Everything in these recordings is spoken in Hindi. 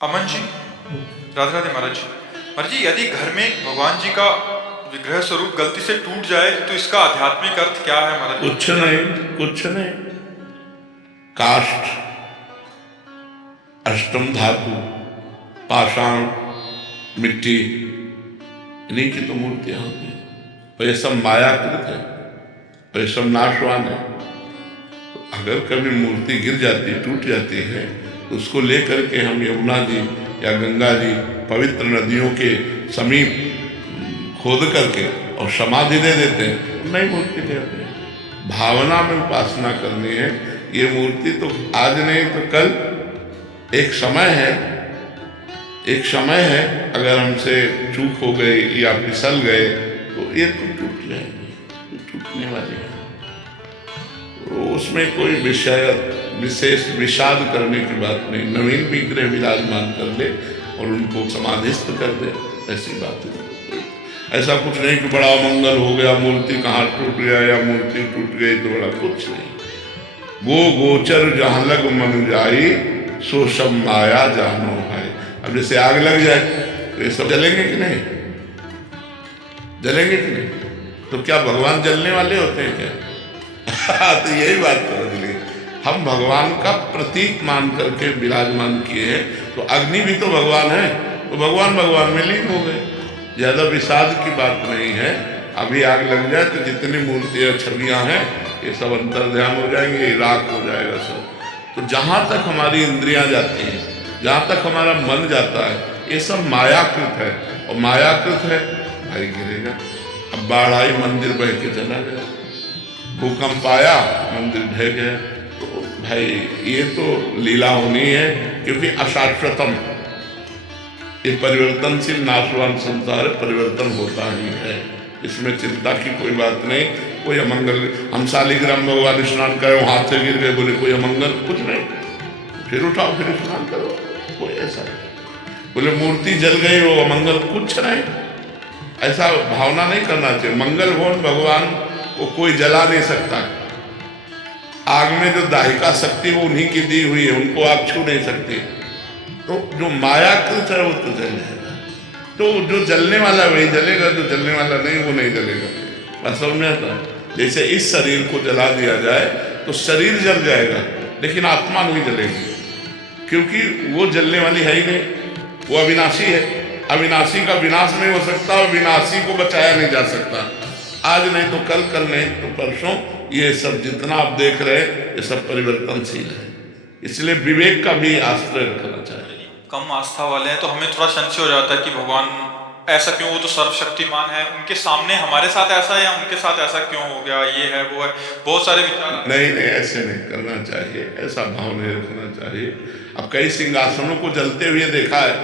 अमन जी, राधे राधे महाराज। महाराज जी, यदि घर में भगवान जी का विग्रह स्वरूप गलती से टूट जाए तो इसका आध्यात्मिक अर्थ क्या है महाराज जी? कुछ नहीं, कुछ नहीं। काष्ठ, अष्टम धातु, पाषाण, मिट्टी, इन्हीं की तो मूर्तियां होती हैं। और ये सब मायाकृत है और ये सब नाशवान है। तो अगर कभी मूर्ति गिर जाती, टूट जाती है, तो उसको लेकर के हम यमुना जी या गंगा जी पवित्र नदियों के समीप खोद करके और समाधि दे देते हैं, नई मूर्ति ले आते हैं। भावना में उपासना करनी है। ये मूर्ति तो आज नहीं तो कल एक समय है, एक समय है। अगर हमसे चूक हो गई या फिसल गए तो ये तो टूट जाएगी, टूटने वाली है। तो उसमें कोई विशेष विषाद करने की बात नहीं। नवीन विग्रह विराजमान कर ले और उनको समाधिस्थ कर दे, ऐसी बात है। ऐसा कुछ नहीं कि बड़ा मंगल हो गया, मूर्ति कहाँ टूट गया या मूर्ति टूट गई तो बड़ा, कुछ नहीं। गो गोचर जहाँ लग मन जाई, सो सब माया जानो है। अब जैसे आग लग जाए तो ये सब जलेंगे कि नहीं? जलेंगे कि नहीं? तो क्या भगवान जलने वाले होते हैं क्या? तो यही बात समझ ली। हम भगवान का प्रतीक मान करके विराजमान किए हैं, तो अग्नि भी तो भगवान है, तो भगवान भगवान में लीन हो गए। ज्यादा विषाद की बात नहीं है। अभी आग लग जाए तो जितनी मूर्तियां छवियां हैं ये सब अंतर्ध्यान हो जाएंगे, राख हो जाएगा सब। तो जहां तक हमारी इंद्रियां जाती हैं, जहां तक हमारा मन जाता है, ये सब मायाकृत है। और मायाकृत है भाई गिरेगा। अब बाढ़ आई, मंदिर बह के चला गया। भूकंप आया, मंदिर ढह गया। तो भाई ये तो लीला होनी है, क्योंकि अशाश्वतम, ये परिवर्तनशील नाशवान संसार, परिवर्तन होता ही है। इसमें चिंता की कोई बात नहीं। कोई अमंगल, हम शालिग्राम भगवान स्नान करें, हाथ से गिर गए, बोले कोई अमंगल, कुछ नहीं। फिर उठाओ, फिर स्नान करो, कोई ऐसा नहीं। बोले मूर्ति जल गई वो अमंगल, कुछ नहीं। ऐसा भावना नहीं करना चाहिए। मंगल भवन भगवान को कोई जला नहीं सकता। आग में जो दाहिका शक्ति वो उन्हीं की दी हुई है, उनको आग छू नहीं सकती। तो जो मायाकृत है वो तो जल जाएगा। तो जो जलने वाला वही जलेगा, जो जलने वाला नहीं वो नहीं जलेगा। बस समझ में आता है। जैसे इस शरीर को जला दिया जाए तो शरीर जल जाएगा, लेकिन आत्मा नहीं जलेगी, क्योंकि वो जलने वाली है ही नहीं। वो अविनाशी है। अविनाशी का विनाश नहीं हो सकता और विनाशी को बचाया नहीं जा सकता। आज नहीं तो कल, कल नहीं तो परसों। ये सब जितना आप देख रहे हैं ये सब परिवर्तनशील है। इसलिए विवेक का भी आश्रय रखना चाहिए। कम आस्था वाले हैं तो हमें थोड़ा संशय हो जाता है कि भगवान ऐसा क्यों, वो तो सर्वशक्तिमान है, उनके सामने हमारे साथ ऐसा है या उनके साथ ऐसा क्यों हो गया, ये है वो है, बहुत सारे विचार। नहीं नहीं, ऐसे नहीं करना चाहिए, ऐसा भाव नहीं रखना चाहिए। अब कई सिंहासनों को जलते हुए देखा है।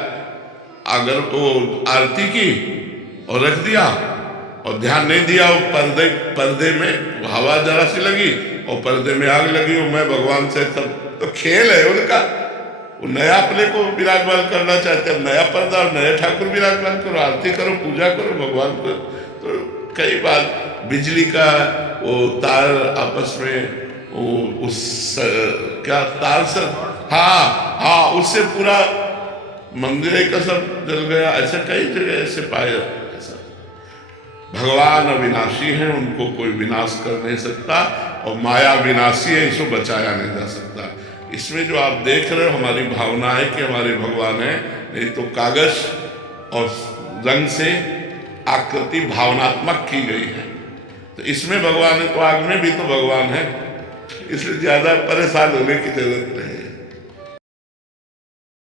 अगर वो आरती की और रख दिया और ध्यान नहीं दिया, वो पर्दे में हवा जरा सी लगी और पर्दे में आग लगी, और मैं भगवान से, तब तो खेल है उनका। वो नया अपने को विराजमान करना चाहते हैं, नया पर्दा और नया ठाकुर विराजमान करो, आरती करो, पूजा करो भगवान को। तो कई बार बिजली का वो तार आपस में वो उस क्या तार से, हाँ हाँ, उससे पूरा मंदिर का सब जल गया। ऐसे कई जगह ऐसे पाए। ऐसा भगवान अविनाशी हैं, उनको कोई विनाश कर नहीं सकता, और माया विनाशी है, इसको बचाया नहीं जा सकता। इसमें जो आप देख रहे हो हमारी भावना है कि हमारे भगवान है, नहीं तो कागज और रंग से आकृति भावनात्मक की गई है। तो इसमें भगवान है तो आग में भी तो भगवान है। इसलिए ज्यादा परेशान होने की जरूरत नहीं है।